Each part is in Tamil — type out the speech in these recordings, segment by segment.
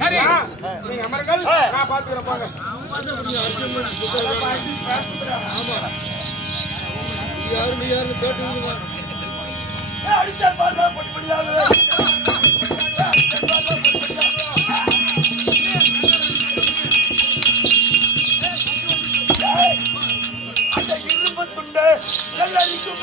சரி நீங்க அமருங்கள், நான் பாத்துக்கிறேன் போங்க. யாரு கேட்டு அடிச்சா பாருங்க படிப்படியாக அந்த இரும்பு துண்டு எல்லாருக்கும்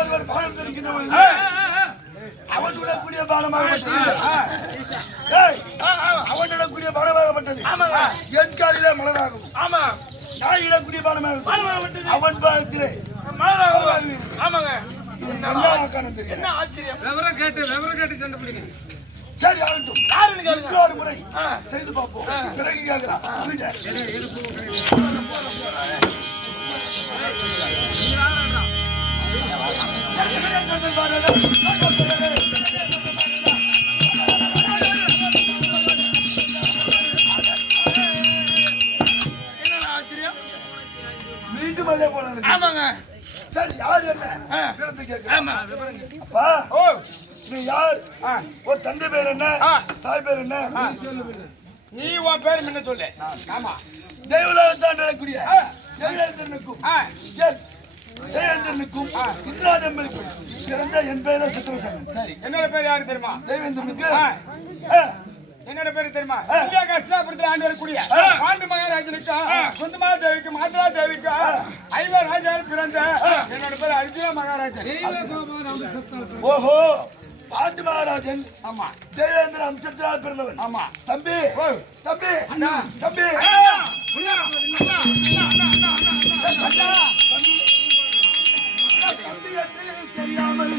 ஒருவர் பாடம் தெரிவிக்கின்றவன் அவனுடைய பாடமாகப்பட்டது. அவனிடக்கூடிய பாடமாகப்பட்டது என் காலிலே மலராகும். நான் இடக்கூடிய பாடமாக அவன் பாதத்திலே என்ன ஆச்சரியம். விவரம் கேட்டு கண்டுபிடிங்க. சரி ஆகட்டும், இன்னொரு முறை செய்து பார்ப்போம். பிறகு கேட்கிறான் மீண்டும் அதே போல. ஆமாங்க. சரி யார் என்ன நீ யார்? ஒரு தந்தை பேர் என்ன, தாய் பேர் என்ன? நீ உன் பேர் என்ன சொல்லு. ஆமா, தேவலோகத்தான் நடக்கூடிய தேவேந்திரனுக்கும் தேவேந்திரனுக்கும் இந்திராதம்பதிக்கும் பிறந்த என் பேர சித்திரசேனன். சரி, என்னோட பேர் யாரு தெரியுமா? தேவேந்திரனுக்கு என்னோட பேரு தெரியுமா? இந்தியா கஷ்டப்படுத்த ஆண்டு வரக்கூடிய பாண்டு மகாராஜனுக்கு குந்தமா தேவிக்கு மாத்ரா தேவிக்கு ஐவர் ராஜாவில் பிறந்த என்னோட பேரு அர்ஜுன மகாராஜன். ஓஹோ, பாண்டு மகாராஜன். ஆமா, தேவேந்திர அம்சத்தினால் பிறந்தவன். ஆமா தம்பி, தம்பி, தம்பி, தெரியாமல்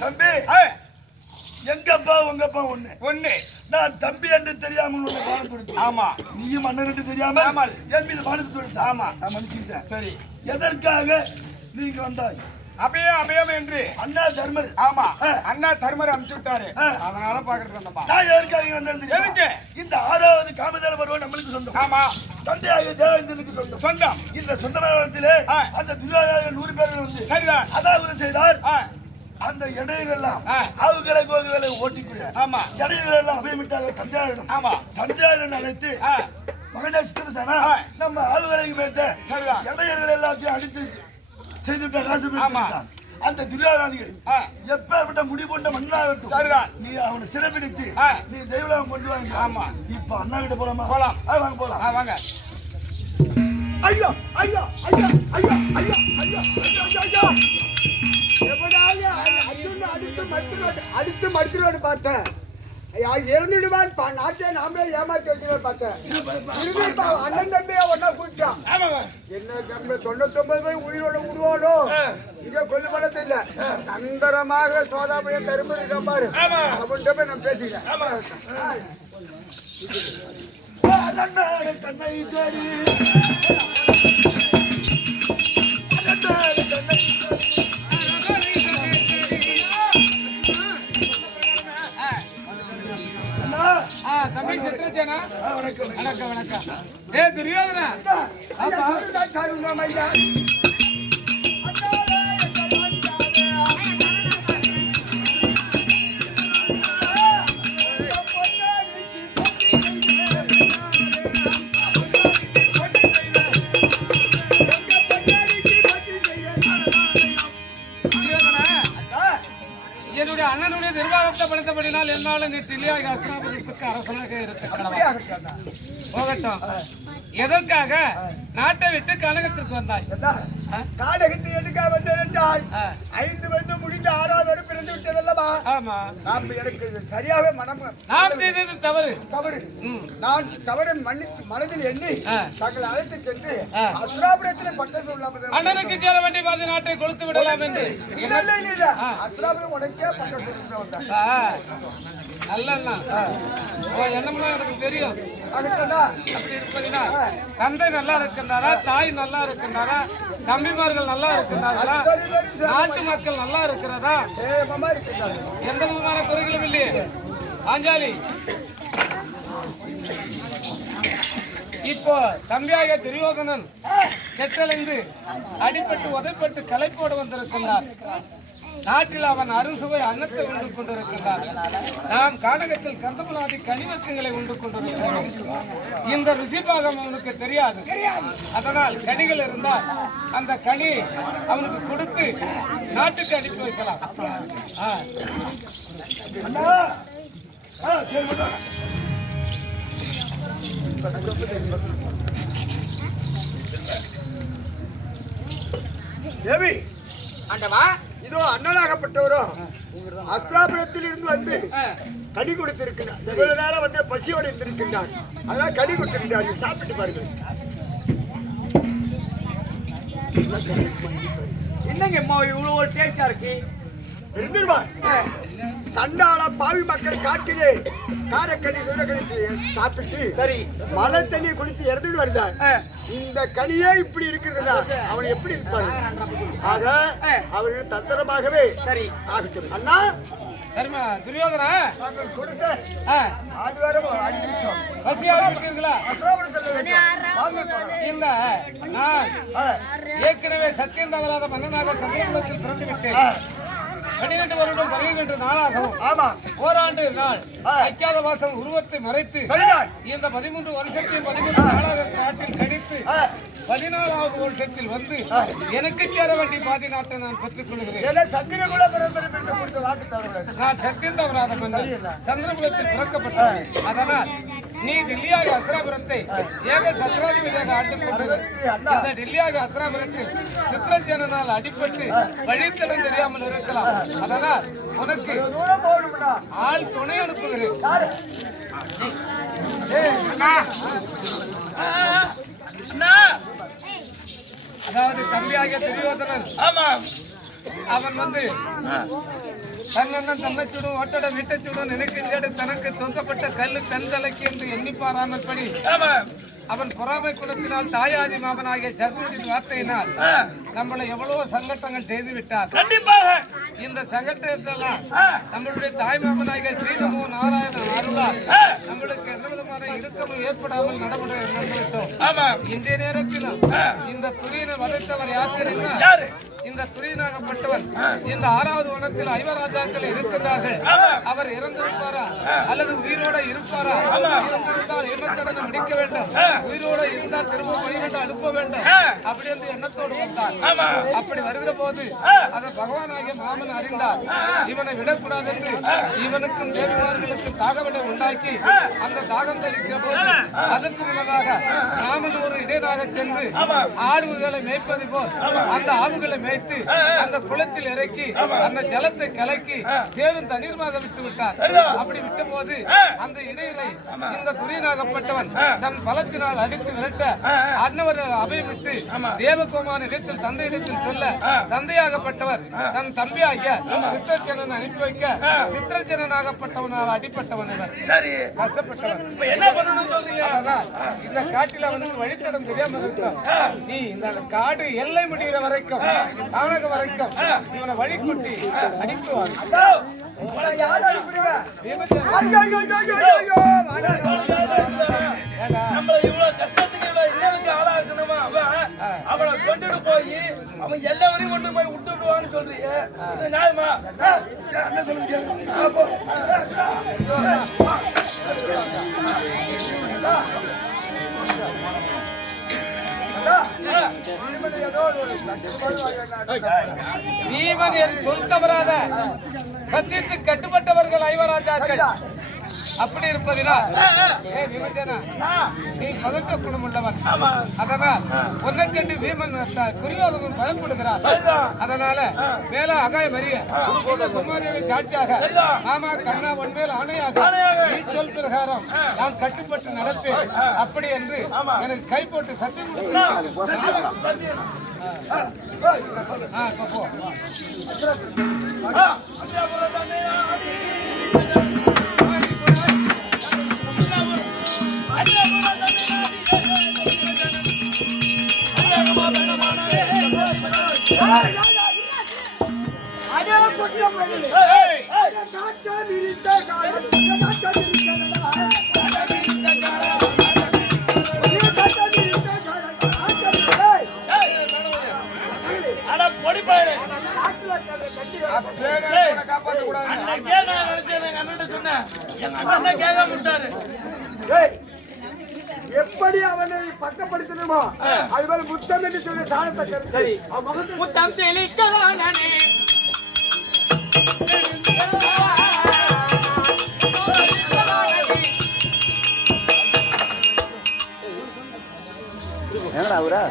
தம்பி, எங்க அப்பா உங்க அப்பா ஒண்ணு ஒண்ணு. நான் தம்பி என்று தெரியாமல் பானம் கொடுத்தேன். ஆமா, நீயும் அண்ணன் என்று தெரியாம என் மீது பானத்தை கொடுத்த. ஆமா, நான் மன்னிச்சுக்கிட்டேன். சரி, எதற்காக நீங்க வந்தாய்? அபயம் என்று அண்ணா தர்மர். ஆமா, அண்ணா தர்மர் அனுப்பிச்சு விட்டாரு. அதனால பாக்குறது வந்தமா. நான் எதற்காக வந்தேன்? இந்த 6வது காமதேவ பருவம் நம்மளுக்கு சொந்தம். ஆமா, தந்தையாகிய தேவேந்திரனுக்கு சொந்தம். சொந்தம். இந்த சொந்தமானத்திலே அந்த துரியோதனன் 100 பேர்கள் வந்து சரிதான் அதாவது செய்தார். அந்த இடையிலெல்லாம் அவங்களை கோகுகளை ஓட்டிக்கூடிய ஆமா இடையிலெல்லாம் அபயமிட்டாங்க தந்தையாரிடம். ஆமா, தந்தையாரிடம் அழைத்து மகனே சித்திரசேனா, நம்ம ஆளுகளை மேய்த்த இடையர்கள் எல்லாத்தையும் அடித்து செய்துவிட்ட காசு பேசிட்டான். அந்த துரியோதனர்கள் எப்பேற்பட்ட முடிவு கொண்ட மன்னாகட்டும் சரிதான், நீ அவனை சிறைப்பிடித்து நீ தெய்வம் கொண்டு வாங்க. ஆமா, இப்ப அண்ணா கிட்ட போலாமா? போலாம், வாங்க போலாம், வாங்க. ஐயோ ஐயோ ஐயோ ஐயோ ஐயோ ஐயோ ஐயோ, அடித்து மடுத்துரோடு பார்த்தேன். இறந்துடுவான் நாட்டை நாமளே ஏமாத்தி வச்சுருவேன் பார்த்தேன். அண்ணன் தம்பியா ஒன்னா கூட்டான். என்ன தம்பி 99 பேர் உயிரோட விடுவானோ இங்க கொல்லு படத்து இல்ல. தந்திரமாக சோதாபுரிய தரும இருக்க பாரு, அவன்கிட்ட போய் நான் பேசிக்கிறேன். வணக்கம் வணக்கம். ஏ துரியோதனா, என்னுடைய அண்ணனுடைய நிர்வாகத்தை படுத்தபடினால் என்னாலும் நீ தில்லியாக அஸ்தினாபுரத்துக்கு அரசனாக இருக்க போகட்டும். எதற்காக நாட்டை விட்டு கனகத்திற்கு வந்தாய்? கானகத்தில் எதுக்காக வந்தது என்றால் 5 வந்து முடிந்து 6வது பிறந்து விட்டது. அல்லவா? ஆமா. நாம் எனக்கு சரியாக மனம் நாம் செய்தது தவறு. நான் தவறு மனதில் எண்ணி தங்களை அழைத்து சென்று அசுராபுரத்தில் பட்டம் சொல்லாமல் அண்ணனுக்கு சேர வேண்டிய பாதி நாட்டை கொடுத்து விடலாம் என்று. அசுராபுரம் உனக்கே பட்டம் சொல்ல வந்தேன். நல்ல என்னம்னா எனக்கு தெரியும். அப்படி இருப்பதுனா தந்தை நல்லா இருக்கின்றாரா, தாய் நல்லா இருக்கின்றாரா, தம்பிமார்கள் நல்லா இருக்கின்றார்களா, நாட்டு மக்கள் நல்லா இருக்கிறதா, எந்த விதமான குறைகளும் இல்லையே. ஆஞ்சாலி, இப்போ தம்பியாக துரியோதனன் கெட்டலைந்து அடிபட்டு உதைப்பட்டு களைப்போடு வந்திருக்கின்றார். நாட்டில் அவன் அறுசுவை அன்னத்தை உண்டு கொண்டிருக்கின்றான். நாம் கானகத்தில் கந்தமுலாதி கனிவசங்களை உண்டு கொண்டிருக்கிறோம். இந்த ருசிபாகம் அவனுக்கு தெரியாது. அதனால் கனிகள் இருந்தால் அந்த கனி அவனுக்கு கொடுத்து நாட்டுக்கு அனுப்பி வைக்கலாம். தேவி ஆண்டவா, இதோ அண்ணனாகப்பட்டவரோ அஸ்திராபுரத்தில் இருந்து வந்து கனி கொடுத்திருக்கிறார். இவ்வளவு நேரம் வந்து பசியோடு இருந்திருக்கின்றார். அதான் கனி கொடுத்திருக்கிறார். சாப்பிட்டு பாருங்கள். என்னங்க அம்மா இவ்வளவு ஒரு டேஸ்டா இருக்கு? இருந்துருவார். சண்டாள பாவி மக்கள் காட்டிலே காரக்கனி சூரக்கணித்து சாப்பிட்டு சரி மழை தண்ணியை குடித்து இறந்துட்டு வருதார். இந்த கனியே இப்படி இருக்கிறதுனா அவன் எப்படி இருப்பாரு? ஆக அவர்கள் தந்திரமாகவே சரி ஆகட்டும். அண்ணா சரிமா துரியோதனா கொடுத்த பசியாக இருக்கிறீர்களா? இல்ல, நான் ஏற்கனவே சத்தியம் தவறாத மன்னனாக சந்திரகுலத்தில் பிறந்து விட்டேன். 12 வருடம் 12 நாளாகவும் ஓராண்டு நாள் ஐக்கியாத வாசம் உருவத்தை மறைத்து இந்த 13 வருஷத்தில் 13 நாளாக நாட்டில் கழித்து 14வது வருஷத்தில் வந்து எனக்கு சேர வேண்டிய பாதி நாட்டை நான் பெற்றுக் கொள்கிறேன். நான் சத்தியம் தவறாத மன்னர், சந்திரகுலத்தில் பிறக்கப்பட்டேன். அதனால் நீ டெல்லியாக அஸ்திராபுரத்தை ஏக சத்ராதிபதியாக ஆண்டு கொண்டது. இந்த டெல்லியாக அஸ்திராபுரத்தில் சித்திரஞ்சனால் அடிபட்டு வழித்தடம் தெரியாமல் இருக்கலாம். அதனால் உனக்கு ஆள் துணை அனுப்புகிறேன். அதாவது தம்பியாக துரியோதனன் அவன் வந்து தன்னண்ணன் தன்னைச்சுடும் ஓட்டட வீட்டச்சுடும் நினைக்கின்ற தனக்கு தொங்கப்பட்ட கல்லு தன் தலைக்கு என்று எண்ணி பாராமல் படி அவன் பொறாமை குலத்தினால் தாயாதி மாமனாகிய ஜகுவின் வார்த்தையினால் நம்மளை எவ்வளவோ சங்கட்டங்கள் செய்து விட்டார். கண்டிப்பாக இந்த சங்கட்டத்தெல்லாம் நம்மளுடைய தாய் மாமனாகிய ஸ்ரீநமோ நாராயணன் அருளால் நம்மளுக்கு எந்த விதமான இறுக்கமும் ஏற்படாமல் நடைமுறை நடந்துவிட்டோம். இன்றைய நேரத்திலும் இந்த துரியனை வதைத்தவர் யார் தெரியுமா? இந்த துரியனாகப்பட்டவர் இந்த 6வது வனத்தில் ஐவராஜாக்கள் இருக்கிறார்கள். அவர் இறந்திருப்பாரா அல்லது உயிரோட இருப்பாரா? இறந்திருந்தால் இமக்கடனை முடிக்க வேண்டும், உயிரோட இருந்தால் திரும்ப வழிகட்டு அனுப்ப வேண்டும் அப்படி என்று எண்ணத்தோடு வந்தார். அப்படி வருகிற போது அதை பகவானாகிய மாமன் அறிந்தார். இவனை விடக்கூடாது என்று இவனுக்கும் தேவமார்களுக்கும் தாகவனை உண்டாக்கி அந்த தாகம் தெளிக்கிற போது அதற்கு முன்னதாக ராமன் ஒரு இடையனாக சென்று ஆடுகளை மேய்ப்பது போல் அந்த ஆடுகளை மேய்த்து அந்த குளத்தில் இறக்கி அந்த ஜலத்தை கலக்கி சேரும் தண்ணீர்மாக விட்டு விட்டார். அப்படி விட்ட போது அந்த இடையிலை இந்த துரியனாகப்பட்டவன் தன் பலத்தினால் அடித்து விரட்ட அன்னவர் அபயமிட்டு தேவகுமார் இடத்தில் தந்தை இடத்தில் சொல்ல தந்தையாகப்பட்டவர் தன் தம்பியாகிய சித்திரஜனன் அனுப்பி வைக்க சித்திரஜனாகப்பட்டவனால் அடிப்பட்டவன் கஷ்டப்பட்டவன். என்ன பண்ணணும் சொல்றீங்க? இந்த காட்டில் அவனுக்கு வழித்தடம் தெரியாம இருக்கான். நீ இந்த காடு எல்லை முடிகிற வரைக்கும் கானக வரைக்கும் இவனை வழி கொட்டி அடிப்புவார். அவனை கொண்டுட்டு போய் அவன் எல்லாரையும் கொண்டு போய் விட்டுடுவான்னு சொல்றீங்க, நியாயமா? நீவன் என் சொல் தவறாத சத்தியத்துக்கு கட்டுப்பட்டவர்கள் ஐவராஜாக்கள். அப்படி இருப்பதினால் விமர்சனா நீ பதட்ட குணம் உள்ளவன். அதனால் ஒன்னை கண்டு வீமன் துரியோதனன் பயப்படுகிறார். அதனால மேல அகாய மரிய குமாரியை சாட்சியாக ஆமா கண்ணா உன்மேல் ஆணையாக நீ சொல் பிரகாரம் நான் கட்டுப்பட்டு நடப்பேன் அப்படி என்று எனக்கு கை போட்டு சத்தியம் எப்படி அவனை பக்கப்படுத்தணுமோ அதுபோல முத்தம் என்று சொல்லி சாணத்தை சரி முத்தம் தெளிக்கலானே என்னடா அவரா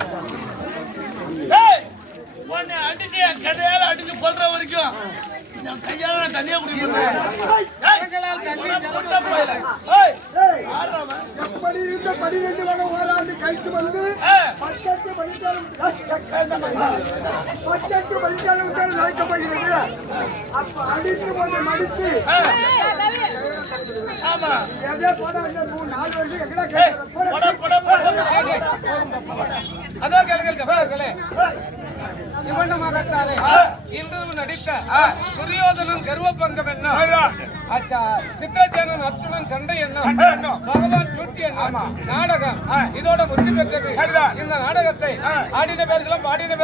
உன்னை அடிச்சு என் கதையால அடிச்சு கொல்ற வரைக்கும் நான் கையால நான் தண்ணியா குடிக்கிறேன். எப்படி இருந்த 12 வரை ஓராண்டு கழித்து வந்து பச்சைக்கு வழிகாலம் நடக்கப்படுகிறது. அப்ப அடித்து கொண்டு மடித்து எதே போட 4 வருஷம் எங்கடா அதோ கேளுங்களே இவண்ணமாகத்தானே இன்று நடித்த துரியோதனன் கர்வ பங்கம் என்ன சித்திரசேனன் அர்ஜுனன் சண்டை என்ன பகவான் சூட்டி என்ன நாடகம் இதோட முற்றி பெற்றது. இந்த நாடகத்தை ஆடின பேர்களும் பாடின பேர்களும்